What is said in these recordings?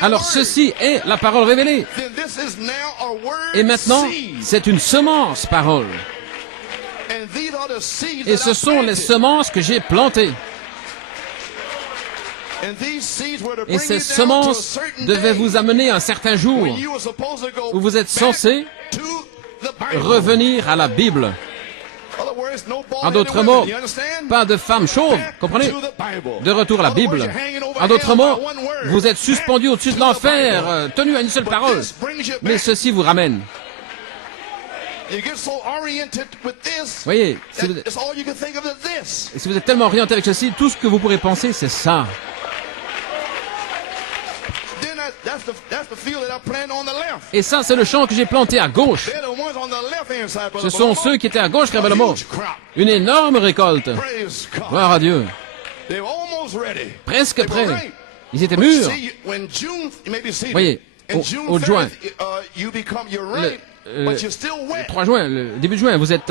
Alors ceci est la parole révélée. Et maintenant, c'est une semence parole. Et ce sont les semences que j'ai plantées. Et ces semences devaient vous amener un certain jour où vous êtes censé revenir à la Bible. En d'autres mots, pas de femme chauve, comprenez? De retour à la Bible. En d'autres mots, vous êtes suspendu au-dessus de l'enfer, tenu à une seule parole. Mais ceci vous ramène. Voyez, si vous êtes tellement orienté avec ceci, tout ce que vous pourrez penser, c'est ça. Et ça, c'est le champ que j'ai planté à gauche. Ce sont ceux qui étaient à gauche, réellement. Une énorme récolte. Gloire à Dieu. Presque prêts. Ils étaient mûrs. Voyez, au juin. Le 3 juin, le début de juin, vous êtes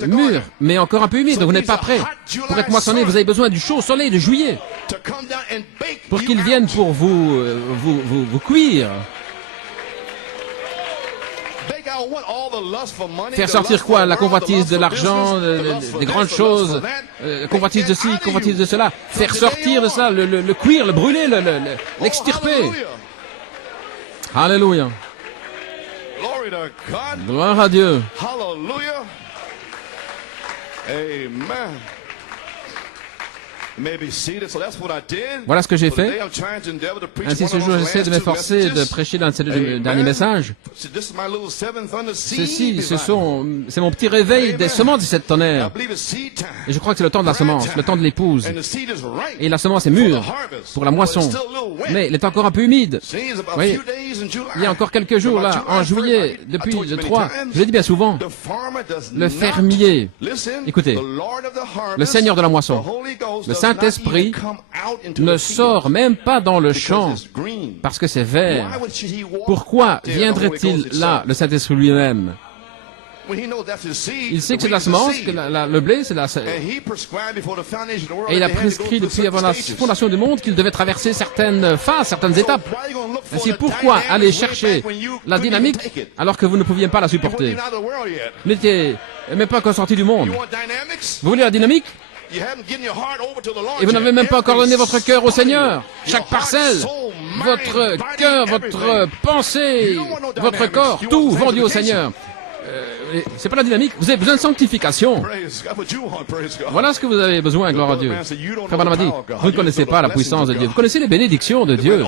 mûr, mais encore un peu humide, donc vous n'êtes pas prêt. Pour être moissonné, vous avez besoin du chaud soleil de juillet, pour qu'il vienne pour vous cuire. Faire sortir quoi? La convoitise de l'argent, des grandes choses, convoitise de ci, convoitise de cela. Faire sortir de ça, le cuire, le brûler, l'extirper. Alléluia. Gloire à Dieu. Hallelujah. Amen. Voilà ce que j'ai fait. Ainsi, ce jour, j'essaie de m'efforcer de prêcher dans le dernier message. Ceci, c'est mon petit réveil des semences de cette tonnerre. Et je crois que c'est le temps de la semence, le temps de l'épouse. Et la semence est mûre pour la moisson. Mais elle est encore un peu humide. Vous voyez, il y a encore quelques jours, là, en juillet, depuis le 3, je l'ai dit bien souvent, le fermier, écoutez, le Seigneur de la moisson, le Saint-Esprit ne sort même pas dans le champ parce que c'est vert. Pourquoi viendrait-il là, le Saint-Esprit lui-même? Il sait que c'est de la semence, que le blé, c'est de la... Et il a prescrit depuis avant la fondation du monde qu'il devait traverser certaines phases, certaines étapes. Ainsi, pourquoi aller chercher la dynamique alors que vous ne pouviez pas la supporter? Vous n'étiez même pas encore sorti du monde. Vous voulez la dynamique? Et vous n'avez même pas encore donné votre cœur au Seigneur. Chaque parcelle, votre cœur, votre pensée, votre corps, tout vendu au Seigneur. C'est pas la dynamique, vous avez besoin de sanctification. Voilà ce que vous avez besoin, gloire à Dieu. Frère Branham a dit, vous ne connaissez pas la puissance de Dieu, vous connaissez les bénédictions de Dieu.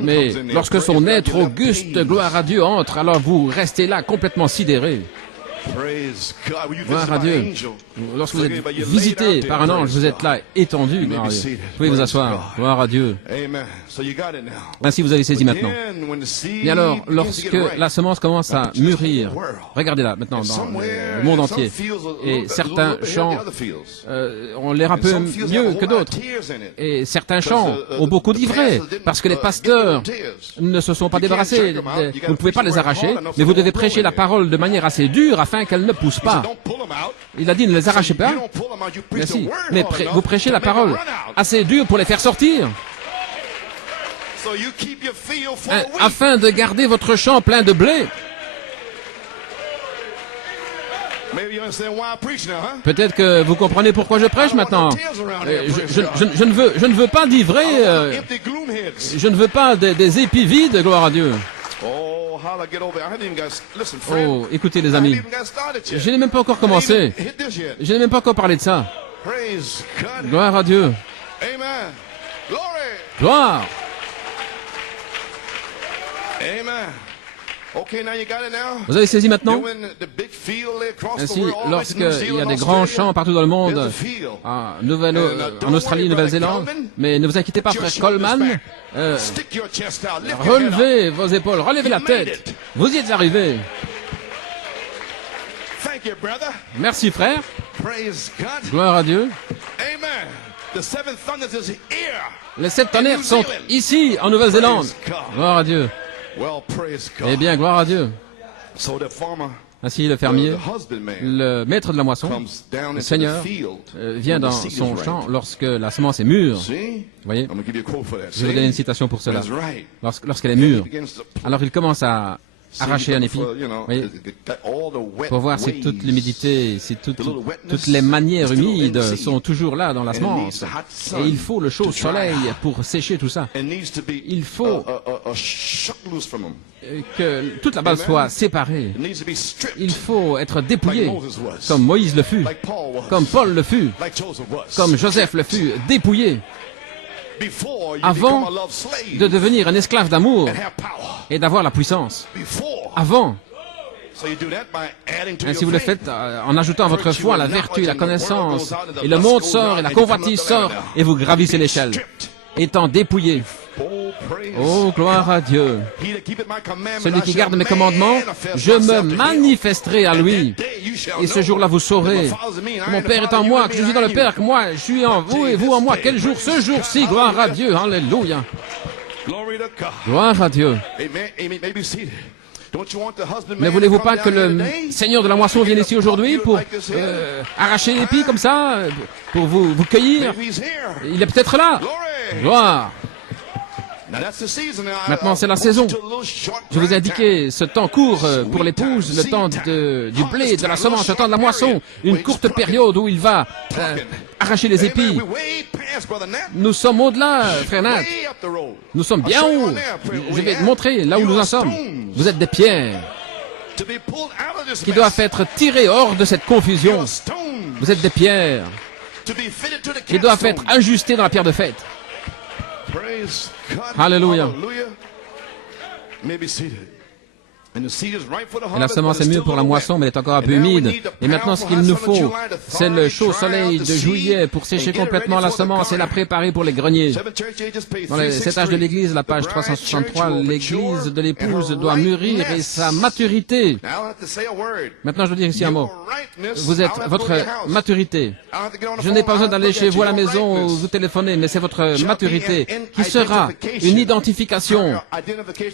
Mais lorsque son être auguste, gloire à Dieu, entre, alors vous restez là complètement sidéré. Gloire à Dieu. Lorsque vous êtes visité par un ange, vous êtes là étendu. Gloire à Dieu. Vous pouvez vous asseoir. Gloire à Dieu. Ainsi vous avez saisi maintenant. Et alors, lorsque la semence commence à mûrir, regardez là maintenant dans le monde entier, et certains champs ont l'air un peu mieux que d'autres, et certains champs ont beaucoup d'ivraies, parce que les pasteurs ne se sont pas débarrassés. Vous ne pouvez pas les arracher, mais vous devez prêcher la parole de manière assez dure afin qu'elle ne pousse pas. Il a dit, ne les arrachez pas. Merci. Mais vous prêchez la parole assez dure pour les faire sortir. Afin de garder votre champ plein de blé. Peut-être que vous comprenez pourquoi je prêche maintenant. Je ne veux pas d'ivraies. Je ne veux pas des épis vides, gloire à Dieu. Oh, écoutez les amis, je n'ai même pas encore commencé. Je n'ai même pas encore parlé de ça. Gloire à Dieu. Gloire. Vous avez saisi maintenant? Ainsi, lorsqu'il y a des grands champs partout dans le monde, en Australie, Nouvelle-Zélande, mais ne vous inquiétez pas, frère Coleman, relevez vos épaules, relevez la tête. Vous y êtes arrivés. Merci, frère. Gloire à Dieu. Les 7 tonnerres sont ici, en Nouvelle-Zélande. Gloire à Dieu. Eh bien, gloire à Dieu. Ainsi, le fermier, le maître de la moisson, le Seigneur, vient dans son champ lorsque la semence est mûre. Vous voyez, je vais vous donner une citation pour cela. Lorsqu'elle est mûre, alors il commence à arracher un épi, vous voyez, pour voir si toute l'humidité, si toutes les manières humides sont toujours là dans la semence. Et il faut le chaud soleil pour sécher tout ça. Il faut que toute la balle soit séparée. Il faut être dépouillé, comme Moïse le fut, comme Paul le fut, comme Joseph le fut, dépouillé, avant de devenir un esclave d'amour et d'avoir la puissance. Avant. Ainsi vous le faites en ajoutant à votre foi la vertu, la connaissance, et le monde sort, et la convoitise sort, et vous gravissez l'échelle, étant dépouillé. Oh, gloire à Dieu. Celui qui garde mes commandements, je me manifesterai à lui. Et ce jour-là, vous saurez que mon Père est en moi, que je suis dans le Père, que moi, je suis en vous et vous en moi. Quel jour? Ce jour-ci, gloire à Dieu. Alléluia. Gloire à Dieu. Ne voulez-vous pas que le Seigneur de la moisson vienne ici aujourd'hui pour arracher l'épi comme ça, pour vous cueillir? Il est peut-être là. Gloire. Maintenant, c'est la saison. Je vous ai indiqué ce temps court pour l'épouse, le temps du blé, de la semence, le temps de la moisson, une courte période où il va arracher les épis. Nous sommes au-delà, frère Nat. Nous sommes bien haut. Je vais te montrer là où nous en sommes. Vous êtes des pierres qui doivent être tirées hors de cette confusion. Vous êtes des pierres qui doivent être ajustées dans la pierre de fête. Alléluia. Et la semence est mûre pour la moisson, mais elle est encore un peu humide. Et maintenant, ce qu'il nous faut, c'est le chaud soleil de juillet pour sécher complètement la semence et la préparer pour les greniers. Dans les 7 âges de l'Église, la page 363, l'Église de l'épouse doit mûrir et sa maturité. Maintenant, je veux dire ici un mot. Vous êtes votre maturité. Je n'ai pas besoin d'aller chez vous à la maison ou vous téléphoner, mais c'est votre maturité qui sera une identification.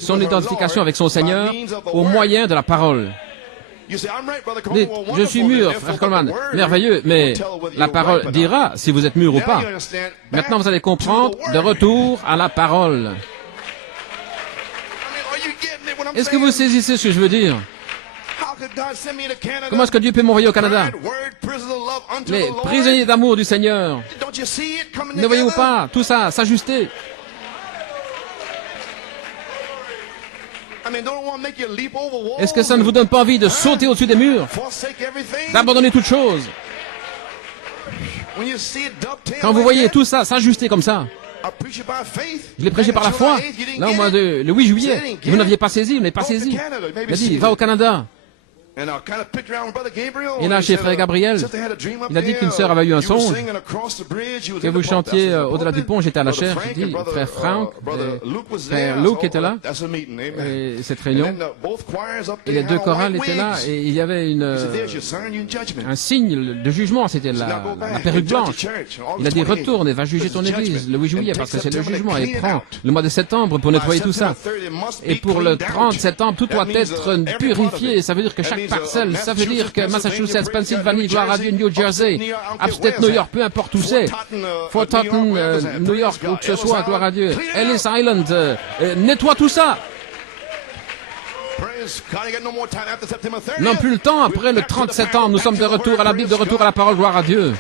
Son identification avec son Seigneur au moyen de la parole. Dites, je suis mûr, frère Coleman, merveilleux, mais la parole dira si vous êtes mûr ou pas. Maintenant, vous allez comprendre de retour à la parole. Est-ce que vous saisissez ce que je veux dire? Comment est-ce que Dieu peut m'envoyer au Canada? Les prisonniers d'amour du Seigneur. Ne voyez-vous pas tout ça s'ajuster? Est-ce que ça ne vous donne pas envie de sauter au-dessus des murs, d'abandonner toute chose? Quand vous voyez tout ça s'ajuster comme ça, je l'ai prêché par la foi, là au mois de le 8 juillet, vous n'aviez pas saisi, vous n'avez pas saisi. Il a dit, va au Canada. Et là, chez frère Gabriel, il a dit qu'une sœur avait eu un songe, que vous chantiez au-delà du pont, j'étais à la chaire, j'ai dit, frère Frank, frère Luke était là, et cette réunion, et les deux chorales étaient là, et il y avait un signe de jugement, c'était la perruque blanche. Il a dit, retourne et va juger ton église le 8 juillet, parce que c'est le jugement, et prends le mois de septembre pour nettoyer tout ça. Et pour le 30 septembre, tout doit être purifié, ça veut dire que chaque parcelle, ça veut dire que Massachusetts, Pennsylvanie, gloire à Dieu, New Jersey, Upstate New York, peu importe où c'est, Fort Totten, New York, où que ce soit, gloire à Dieu, Ellis Island, nettoie tout ça. Non plus le temps, après le 30 septembre, nous sommes de retour à la Bible, de retour à la parole, gloire à Dieu.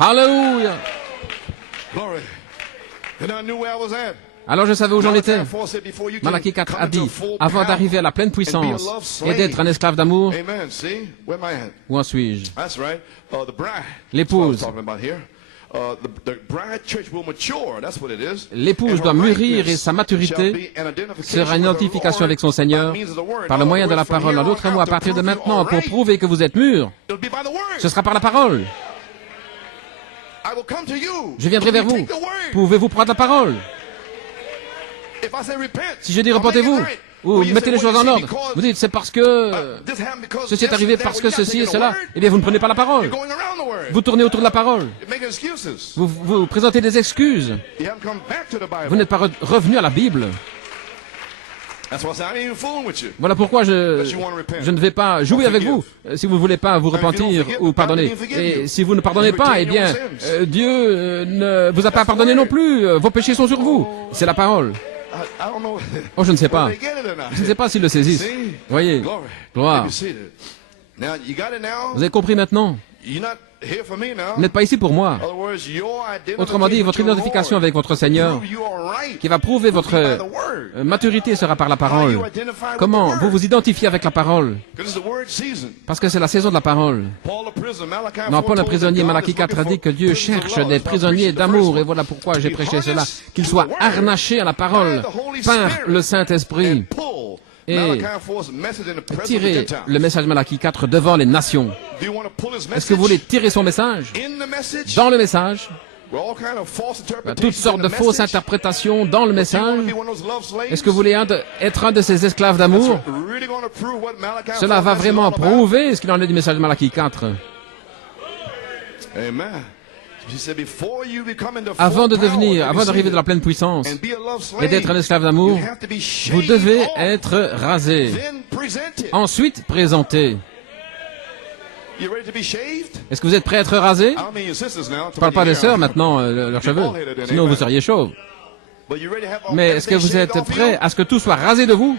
Hallelujah. Alors je savais où j'en étais. Malachie 4 a dit, avant d'arriver à la pleine puissance et d'être un esclave d'amour, où en suis-je? L'épouse. L'épouse doit mûrir et sa maturité sera une identification avec son Seigneur par le moyen de la parole. En d'autres mots, à partir de maintenant, pour prouver que vous êtes mûr, ce sera par la parole. Je viendrai vers vous. Pouvez-vous prendre la parole? Si je dis repentez-vous, ou mettez les choses en ordre, vous dites c'est parce que ceci est arrivé parce que ceci et cela, eh bien vous ne prenez pas la parole. Vous tournez autour de la parole. Vous présentez des excuses. Vous n'êtes pas revenu à la Bible. Voilà pourquoi je ne vais pas jouer avec vous si vous ne voulez pas vous repentir ou pardonner. Et si vous ne pardonnez pas, eh bien, Dieu ne vous a pas pardonné non plus. Vos péchés sont sur vous. C'est la parole. Oh, je ne sais pas. Je ne sais pas s'ils le saisissent. Voyez, gloire. Vous avez compris maintenant? Vous n'êtes pas ici pour moi. Autrement dit, votre identification avec votre Seigneur, qui va prouver votre maturité, sera par la parole. Comment vous vous identifiez avec la parole? Parce que c'est la saison de la parole. Non, Paul le prisonnier, Malachie 4 a dit que Dieu cherche des prisonniers d'amour, et voilà pourquoi j'ai prêché cela, qu'ils soient harnachés à la parole par le Saint-Esprit et tirer le message Malachie 4 devant les nations. Est-ce que vous voulez tirer son message? Dans le message, toutes sortes de fausses interprétations dans le message. Est-ce que vous voulez être un de ces esclaves d'amour? Cela va vraiment prouver ce qu'il en est du message de Malachie 4. Avant d'arriver de la pleine puissance et d'être un esclave d'amour, vous devez être rasé. Ensuite, présenté. Est-ce que vous êtes prêts à être rasé? Je ne parle pas des sœurs maintenant, leurs cheveux. Sinon vous seriez chauve. Mais est-ce que vous êtes prêts à ce que tout soit rasé de vous?